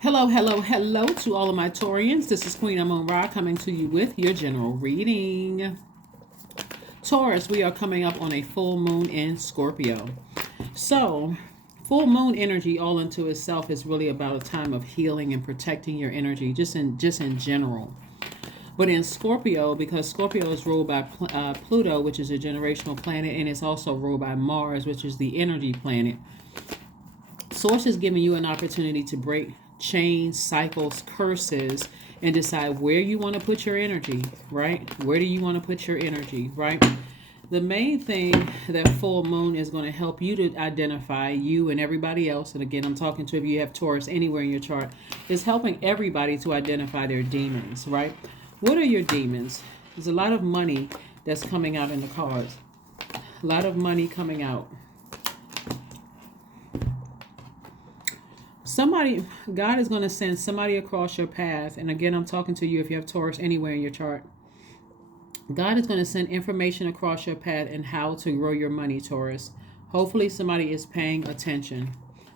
Hello, hello, hello to all of my Taurians. This is Queen Amon Ra coming to you with your general reading. Taurus, we are coming up on a full moon in Scorpio. So, full moon energy all into itself is really about a time of healing and protecting your energy just in general. But in Scorpio, because Scorpio is ruled by Pluto, which is a generational planet, and it's also ruled by Mars, which is the energy planet. Source is giving you an opportunity to break chains, cycles, curses, and decide where you want to put your energy, right? Where do you want to put your energy, right? The main thing that full moon is going to help you to identify, you and everybody else, and again, I'm talking to if you have Taurus anywhere in your chart, is helping everybody to identify their demons, right? What are your demons? There's a lot of money that's coming out in the cards. A lot of money coming out. God is going to send somebody across your path. And again, I'm talking to you if you have Taurus anywhere in your chart. God is going to send information across your path and how to grow your money, Taurus. Hopefully somebody is paying attention.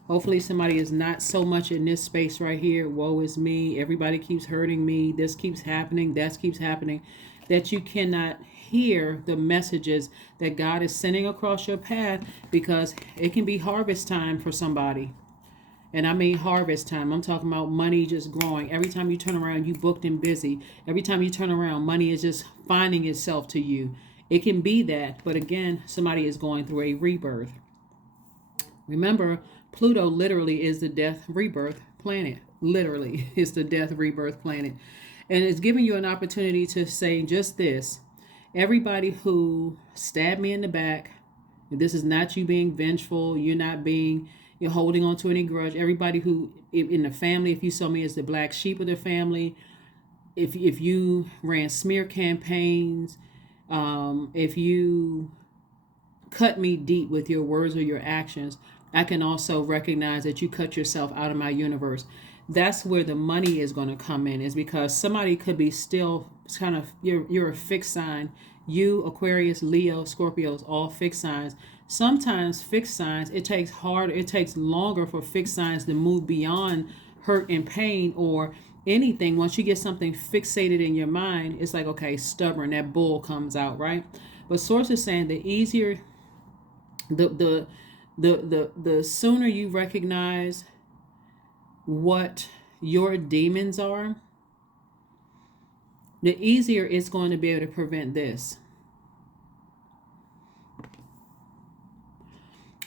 Hopefully somebody is not so much in this space right here. Woe is me. Everybody keeps hurting me. This keeps happening. That keeps happening. That you cannot hear the messages that God is sending across your path, because it can be harvest time for somebody. And I mean harvest time. I'm talking about money just growing. Every time you turn around, you booked and busy. Every time you turn around, money is just finding itself to you. It can be that, but again, somebody is going through a rebirth. Remember, Pluto literally is the death rebirth planet. Literally, it's the death rebirth planet. And it's giving you an opportunity to say just this. Everybody who stabbed me in the back, this is not you being vengeful. You're holding on to any grudge. Everybody who in the family, if you saw me as the black sheep of the family, if you ran smear campaigns, if you cut me deep with your words or your actions, I can also recognize that you cut yourself out of my universe. That's where the money is going to come in, is because somebody could be still kind of, you're a fixed sign. You, Aquarius, Leo, Scorpios, all fixed signs. Sometimes fixed signs, it takes longer for fixed signs to move beyond hurt and pain or anything. Once you get something fixated in your mind, it's like, okay, stubborn, that bull comes out, right? But source is saying the easier, the sooner you recognize what your demons are, the easier it's going to be able to prevent this.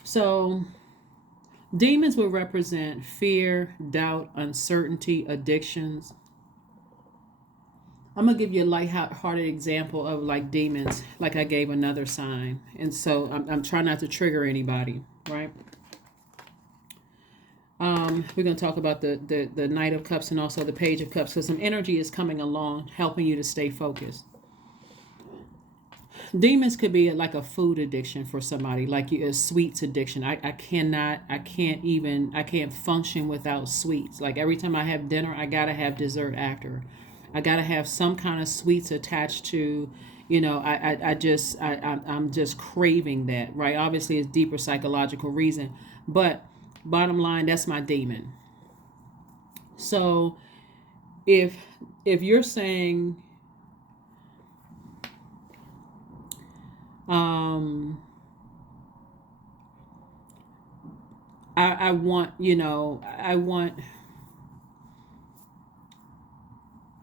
So, demons will represent fear, doubt, uncertainty, addictions. I'm going to give you a light-hearted example of like demons, like I gave another sign. And so I'm trying not to trigger anybody, right? We're going to talk about the Knight of Cups and also the Page of Cups, because some energy is coming along, helping you to stay focused. Demons could be like a food addiction for somebody, like a sweets addiction. I can't function without sweets. Like every time I have dinner, I gotta have dessert after. I gotta have some kind of sweets attached to, I'm just craving that, right? Obviously, it's deeper psychological reason, but bottom line, that's my demon. So, if you're saying, I want,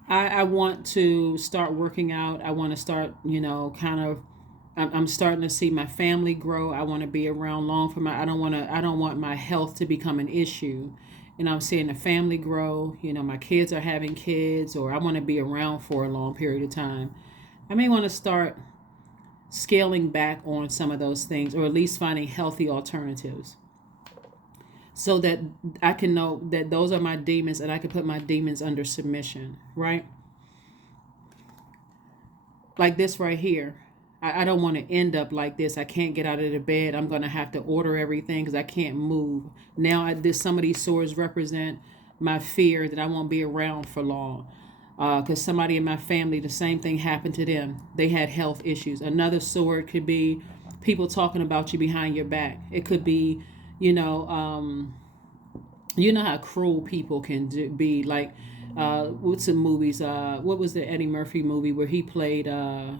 I want to start working out. I want to start, kind of, I'm starting to see my family grow. I want to be around long for I don't want my health to become an issue. And I'm seeing the family grow, my kids are having kids, or I want to be around for a long period of time. I may want to start scaling back on some of those things, or at least finding healthy alternatives, so that I can know that those are my demons and I can put my demons under submission, right? Like this right here. I don't want to end up like this. I can't get out of the bed. I'm going to have to order everything because I can't move. Now, some of these swords represent my fear that I won't be around for long. Because somebody in my family, the same thing happened to them. They had health issues. Another sword could be people talking about you behind your back. It could be, You know how cruel people can be. Like, what's the movies? What was the Eddie Murphy movie where he played? Uh,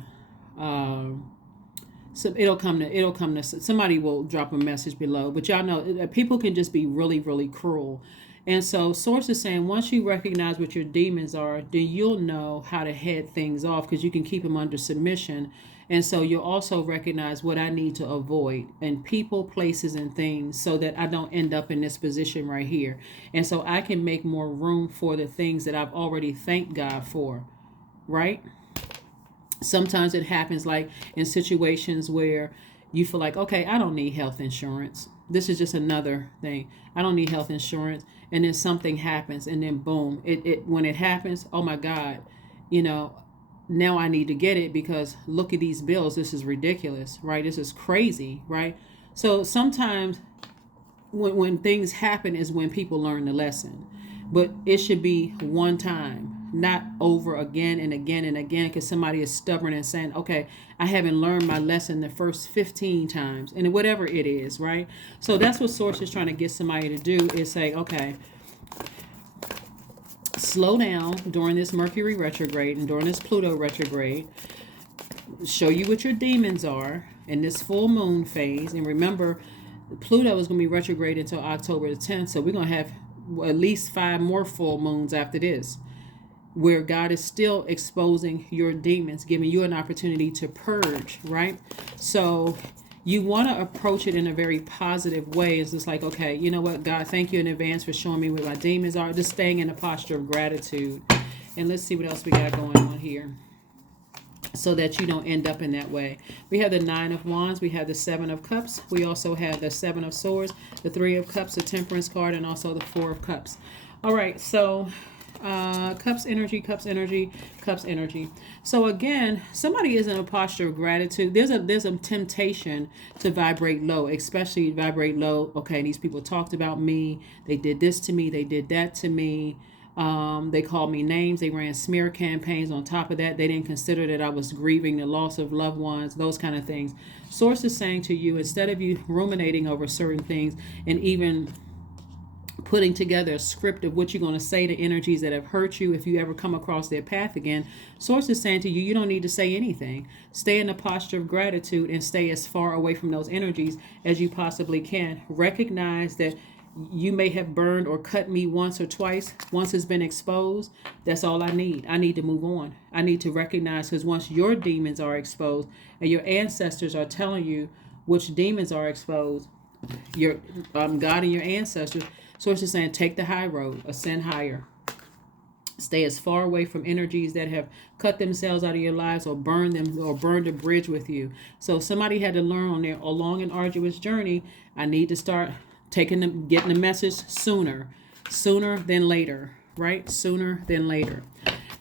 so it'll come to somebody will drop a message below. But y'all know people can just be really really cruel. And so source is saying once you recognize what your demons are, then you'll know how to head things off because you can keep them under submission. And so you'll also recognize what I need to avoid and people, places, and things so that I don't end up in this position right here. And so I can make more room for the things that I've already thanked God for, right? Sometimes it happens like in situations where you feel like, okay, I don't need health insurance. This is just another thing. I don't need health insurance. And then something happens and then boom, it when it happens, oh my God, you know, now I need to get it because look at these bills. This is ridiculous, right? This is crazy, right? So sometimes when things happen is when people learn the lesson. But it should be one time, not over again and again and again because somebody is stubborn and saying, okay, I haven't learned my lesson the first 15 times and whatever it is, right? So that's what Source is trying to get somebody to do is say, okay, slow down during this Mercury retrograde and during this Pluto retrograde. Show you what your demons are in this full moon phase. And remember, Pluto is going to be retrograde until October the 10th. So we're going to have at least 5 more full moons after this, where God is still exposing your demons, giving you an opportunity to purge, right? So you want to approach it in a very positive way. It's just like, okay, you know what, God, thank you in advance for showing me what my demons are. Just staying in a posture of gratitude. And let's see what else we got going on here, so that you don't end up in that way. We have the 9 of Wands. We have the 7 of Cups. We also have the 7 of Swords, the 3 of Cups, the Temperance card, and also the 4 of Cups. All right, so Cups energy, Cups energy, Cups energy. So again, somebody is in a posture of gratitude. There's a temptation to vibrate low, especially vibrate low. Okay, these people talked about me. They did this to me. They did that to me. They called me names. They ran smear campaigns. On top of that, they didn't consider that I was grieving the loss of loved ones, those kind of things. Source is saying to you, instead of you ruminating over certain things and even putting together a script of what you're going to say to energies that have hurt you if you ever come across their path again, Source is saying to you, you don't need to say anything. Stay in a posture of gratitude and stay as far away from those energies as you possibly can. Recognize that you may have burned or cut me once or twice. Once it's been exposed, that's all I need. I need to move on. I need to recognize, because once your demons are exposed and your ancestors are telling you which demons are exposed, your God and your ancestors, Source is saying, take the high road, ascend higher. Stay as far away from energies that have cut themselves out of your lives or burned them or burned a bridge with you. So if somebody had to learn on their long and arduous journey, I need to start getting the message sooner than later, right? Sooner than later.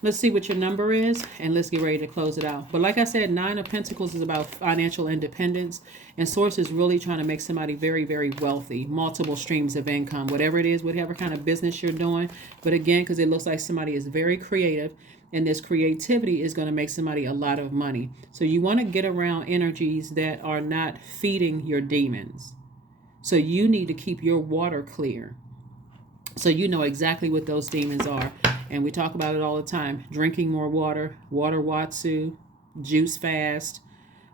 Let's see what your number is, and let's get ready to close it out. But like I said, 9 of Pentacles is about financial independence, and Source is really trying to make somebody very, very wealthy, multiple streams of income, whatever it is, whatever kind of business you're doing. But again, because it looks like somebody is very creative, and this creativity is going to make somebody a lot of money. So you want to get around energies that are not feeding your demons. So you need to keep your water clear, so you know exactly what those demons are. And we talk about it all the time. Drinking more water, water watsu, juice fast,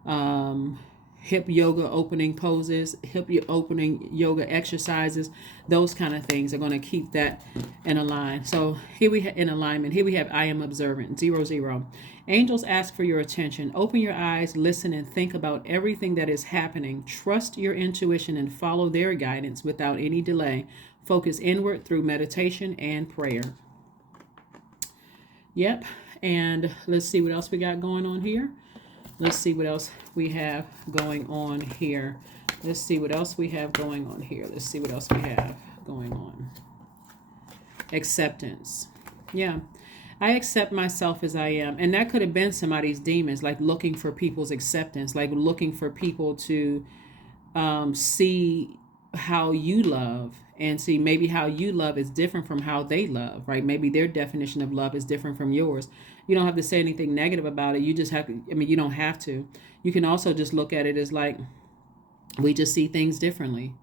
hip yoga opening poses, hip opening yoga exercises. Those kind of things are going to keep that in a line. So here we have in alignment. Here we have I am observant, 0, Angels ask for your attention. Open your eyes, listen, and think about everything that is happening. Trust your intuition and follow their guidance without any delay. Focus inward through meditation and prayer. Yep. And let's see what else we got going on here. Let's see what else we have going on here. Let's see what else we have going on here. Let's see what else we have going on. Acceptance. Yeah. I accept myself as I am. And that could have been somebody's demons, like looking for people's acceptance, like looking for people to see how you love, and see maybe how you love is different from how they love, right? Maybe their definition of love is different from yours. You don't have to say anything negative about it. You just have to, you don't have to. You can also just look at it as like, we just see things differently.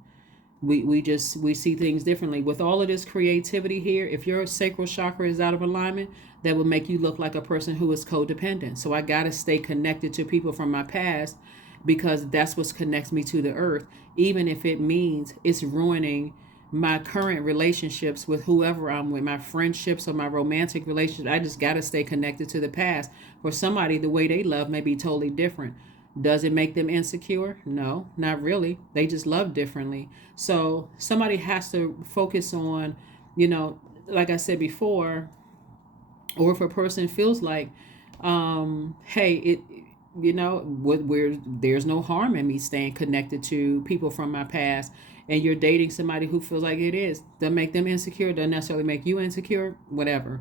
We see things differently. With all of this creativity here, if your sacral chakra is out of alignment, that will make you look like a person who is codependent. So I got to stay connected to people from my past, because that's what connects me to the earth, even if it means it's ruining my current relationships with whoever I'm with, my friendships or my romantic relationships. I just got to stay connected to the past. For somebody, the way they love may be totally different. Does it make them insecure? No, not really. They just love differently. So somebody has to focus on, like I said before, or if a person feels like, hey, where there's no harm in me staying connected to people from my past, and you're dating somebody who feels like it is, doesn't make them insecure, doesn't necessarily make you insecure, whatever.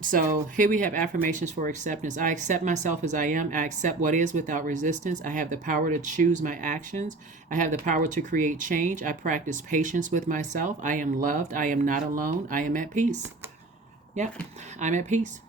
So here we have affirmations for acceptance. I accept myself as I am. I accept what is without resistance. I have the power to choose my actions. I have the power to create change. I practice patience with myself. I am loved. I am not alone. I am at peace. Yep, I'm at peace.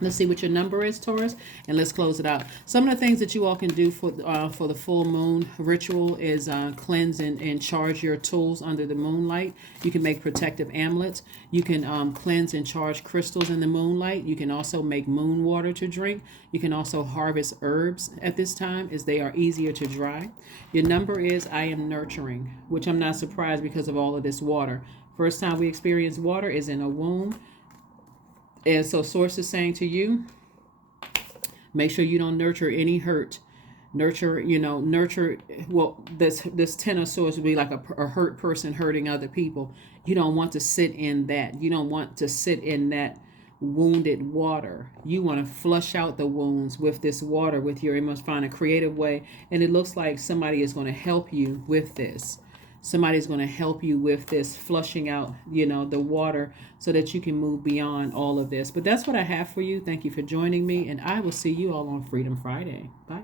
Let's see what your number is, Taurus, and let's close it out. Some of the things that you all can do for the full moon ritual is cleanse and charge your tools under the moonlight. You can make protective amulets. You can cleanse and charge crystals in the moonlight. You can also make moon water to drink. You can also harvest herbs at this time, as they are easier to dry. Your number is I am nurturing, which I'm not surprised because of all of this water. First time we experience water is in a womb. And so source is saying to you, make sure you don't nurture any hurt. Nurture, well, this 10 of swords would be like a hurt person hurting other people. You don't want to sit in that. You don't want to sit in that wounded water. You want to flush out the wounds with this water, with your emotions. Find a creative way. And it looks like somebody is going to help you with this. Somebody's going to help you with this flushing out, the water, so that you can move beyond all of this. But that's what I have for you. Thank you for joining me, and I will see you all on Freedom Friday. Bye.